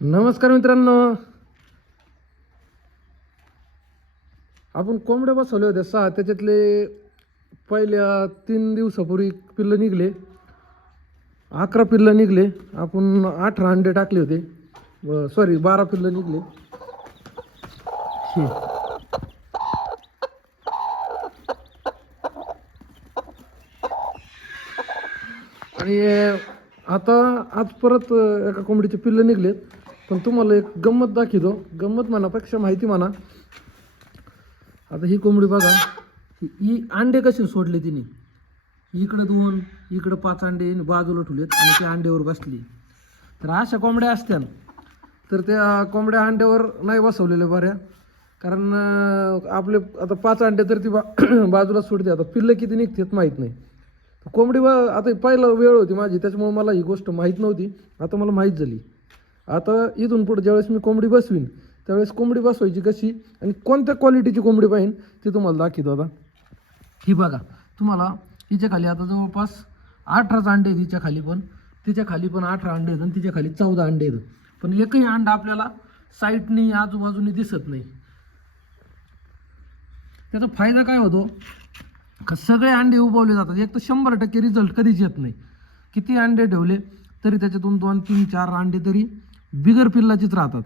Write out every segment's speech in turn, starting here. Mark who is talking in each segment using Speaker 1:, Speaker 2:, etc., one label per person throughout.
Speaker 1: नमस्कार मित्रांनो. आपण कोंबड्या बसवले होते सहा. त्याच्यातले पहिल्या तीन दिवसापूर्वी पिल्लं निघले. अकरा पिल्लं निघले. आपण अठरा अंडे टाकले होते. सॉरी बारा पिल्लं निघले. आणि आता आज परत एका कोंबडीचे पिल्लं निघलेत. पण तुम्हाला एक गंमत दाखवतो. गंमत म्हणापेक्षा माहिती म्हणा. आता ही कोंबडी बघा. ही अंडे कसे सोडले तिने? इकडं दोन इकडं पाच अंडे बाजूला ठेवलेत आणि त्या अंड्यावर बसली. तर अशा कोंबड्या असत्या तर त्या कोंबड्या अंड्यावर नाही बसवलेल्या बऱ्या. कारण आपले आता पाच अंडे तर ती बा बाजूला सोडते. आता पिल्लं किती निघतात माहीत नाही. कोंबडी बा आता पहिलं वेळ होती माझी त्याच्यामुळे मला ही गोष्ट माहीत नव्हती. आता मला माहीत झाली. आता इथून पुढे ज्यावेळेस मी कोंबडी बसवीन त्यावेळेस कोंबडी बसवायची कशी आणि कोणत्या क्वालिटीची कोंबडी पाहिजे ती तुम्हाला दाखवतो आता. ही बघा तुम्हाला हिच्या खाली आता जवळपास अठराच अंडे आहेत हिच्या खाली पण. तिच्या खाली पण अठरा अंडे आहेत आणि तिच्या खाली चौदा अंडे आहेत. पण एकही अंडा आपल्याला साईटनी आजूबाजूने दिसत नाही. त्याचा फायदा काय होतो? का सगळे अंडे उबवले जातात. एक तर शंभर टक्के रिझल्ट कधीच येत नाही. किती अंडे ठेवले तरी त्याच्यातून दोन तीन चार अंडे तरी बिगर पिल्लाचीच राहतात.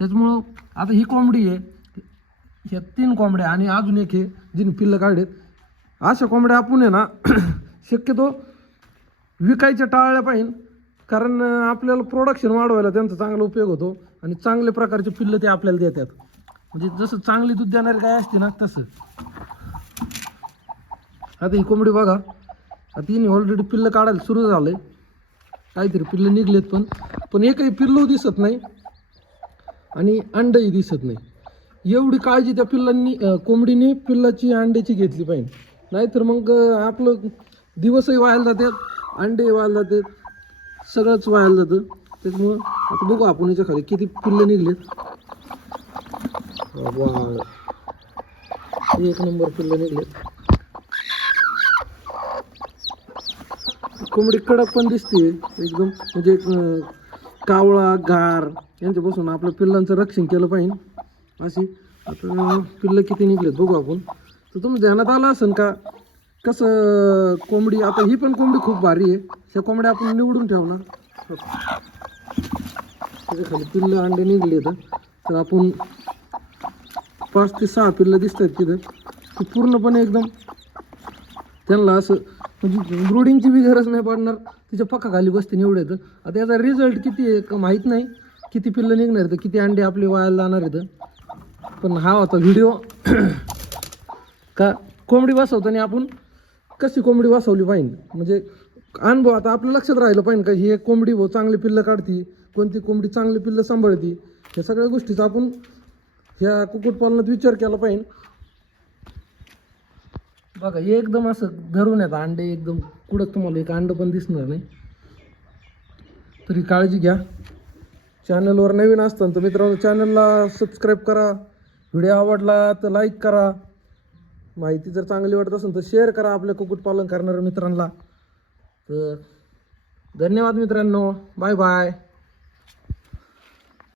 Speaker 1: त्याच्यामुळं आता ही कोंबडी आहे ह्या तीन कोंबड्या आणि अजून एक आहे जिने पिल्लं काढलेत. अशा कोंबड्या आपण आहे ना शक्यतो विकायच्या टाळल्या पाहिजे कारण आपल्याला प्रोडक्शन वाढवायला त्यांचा चांगला उपयोग होतो आणि चांगल्या प्रकारचे पिल्लं ते आपल्याला देतात. म्हणजे जसं चांगली दूध देणारी काय असते ना तसं. आता ही कोंबडी बघा आता तिने ऑलरेडी पिल्लं काढायला सुरू झालंय. काहीतरी पिल्लं निघलेत पण पण एकही पिल्लू दिसत नाही आणि अंडही दिसत नाही. एवढी काळजी त्या पिल्लांनी कोंबडीने पिल्लाची अंड्याची घेतली पाहिजे. नाहीतर मग आपलं दिवसही वायाला जातात अंडे व्हायला जातात सगळंच वायाला जातं. त्याच्यामुळं आता बघू आपण याच्या खाली किती पिल्लं निघलेत. वा एक नंबर पिल्लं निघलेत. कोंबडी कडक पण दिसते. एकदम म्हणजे कावळा गार यांच्यापासून आपल्या पिल्लांचं रक्षण केलं पाहिजे. अशी आता पिल्लं किती निघलेत बघू आपण. तर तुम्ही ध्यानात आलं असेल का? कसं कोंबडी आता ही पण कोंबडी खूप भारी आहे. त्या कोंबड्या आपण निवडून ठेवणार. त्याच्याखाली पिल्लं अंडे निघले तर तर आपण पाच ते सहा पिल्लं दिसत आहेत तिथं. ती पूर्णपणे एकदम त्यांना असं म्हणजे ब्रुडिंगची बी गरज नाही पडणार. तिच्या पक्का खाली बसते निवड येतं आता याचा रिझल्ट किती आहे का माहीत नाही. किती पिल्लं निघणार आहेत किती अंडे आपले वायाला जाणार आहेत. पण हा होता व्हिडिओ का कोंबडी बसवताना आपण कशी कोंबडी बसवली पाहिजे म्हणजे अनुभव आता आपल्या लक्षात राहिलं पाहिजे का ही एक कोंबडी भाऊ चांगली पिल्लं काढती कोणती कोंबडी चांगली पिल्लं सांभाळती. ह्या सगळ्या गोष्टीचा आपण ह्या कुक्कुटपालनात विचार केला पाहिजे बघा एकदम असं धरून येतं अंडे एकदम कुठं तुम्हाला एक अंड पण दिसणार नाही. तरी काळजी घ्या. चॅनलवर नवीन असतं तर मित्रांनो चॅनलला सबस्क्राईब करा. व्हिडिओ आवडला तर लाईक करा. माहिती जर चांगली वाटत असेल तर शेअर करा आपल्या कुक्कुटपालन करणाऱ्या मित्रांना. तर धन्यवाद मित्रांनो. Bye bye